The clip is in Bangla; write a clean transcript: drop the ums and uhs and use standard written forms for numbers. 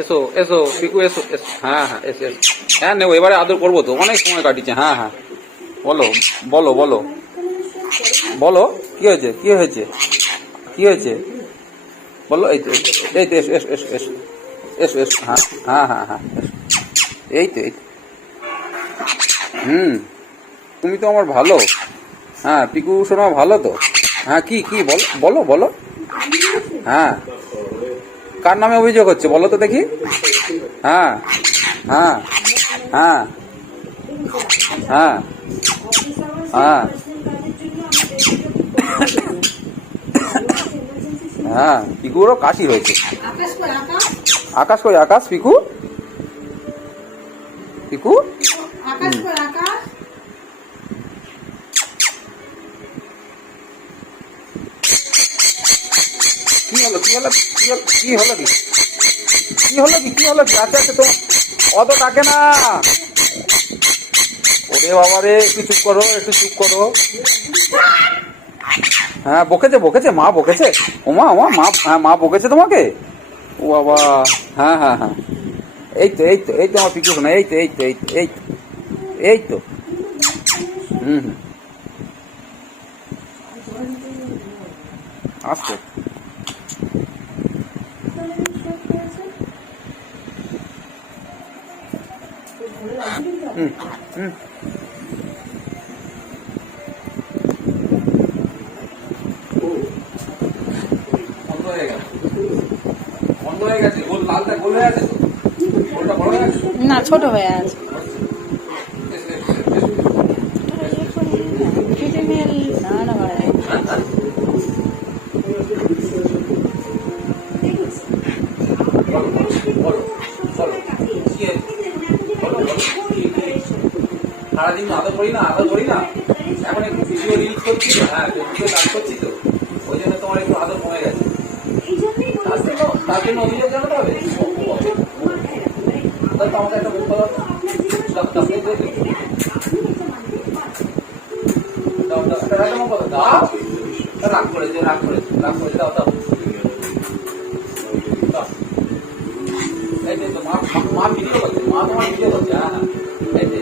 এসো এসো পিকু এসো এসো, হ্যাঁ হ্যাঁ এসো এসো। হ্যাঁ নেবো, এবারে আদর করবো তো, অনেক সময় কাটিয়েছে। হ্যাঁ হ্যাঁ বলো বলো বলো বলো, কি হয়েছে কি হয়েছে কি হয়েছে বলো। এই তো এই তো এসো এসো এসো এসো এসো এসো, হ্যাঁ হ্যাঁ হ্যাঁ হ্যাঁ এসো। এই তো এই তো। হুম, তুমি তো আমার ভালো। হ্যাঁ পিকু শোনা ভালো তো। হ্যাঁ কি কি বলো বলো বলো। হ্যাঁ কার নামে অভিযোগ হচ্ছে বলো তো দেখি। হ্যাঁ হ্যাঁ হ্যাঁ হ্যাঁ হ্যাঁ হ্যাঁ পিকুরও কাশি হয়েছে। আকাশ কই আকাশ? পিকু পিকু কি হলো কি হলো কি হলো কি হলো কি কি হলো কি কি হলো কি? আচ্ছা আচ্ছা তো অত ডাকে না। ওরে বাবা রে, একটু চুপ করো একটু চুপ করো। হ্যাঁ বকেছে বকেছে, মা বকেছে। ওমা ওমা মা, হ্যাঁ মা বকেছে তোমাকে? ও বাবা, হ্যাঁ হ্যাঁ হ্যাঁ এই তো এই তো এই তো আমার পিকু শোনা, এই তো এই তো এই তো এই তো এই তো। হুম হুম আসতো। হুম হুম বন্ধ হয়ে গেছে, বন্ধ হয়ে গেছে। গোল লালটা গোল হয়ে আছে তো, গোলটা বড় হয়ে গেছে। না, ছোট হয়ে আছে। না না ভাই, সারাদিন আদর করি না আদর করি না, এখন একটু ভিডিও রিলস করছি তো, হ্যাঁ ভিডিও কাজ করছি তো, ওই জন্য তোমার একটু আদর কমে গেছে। তার জন্য অভিযোগ জানাতে হবে। তো আমাকে একটা বলতে হবে, রাগ করেছে রাগ করেছে রাগ করেছে, দাও দাও। এই যে তো মা মা ভিডিও করছে, মা তোমার ভিডিও করছে। হ্যাঁ হ্যাঁ এই যে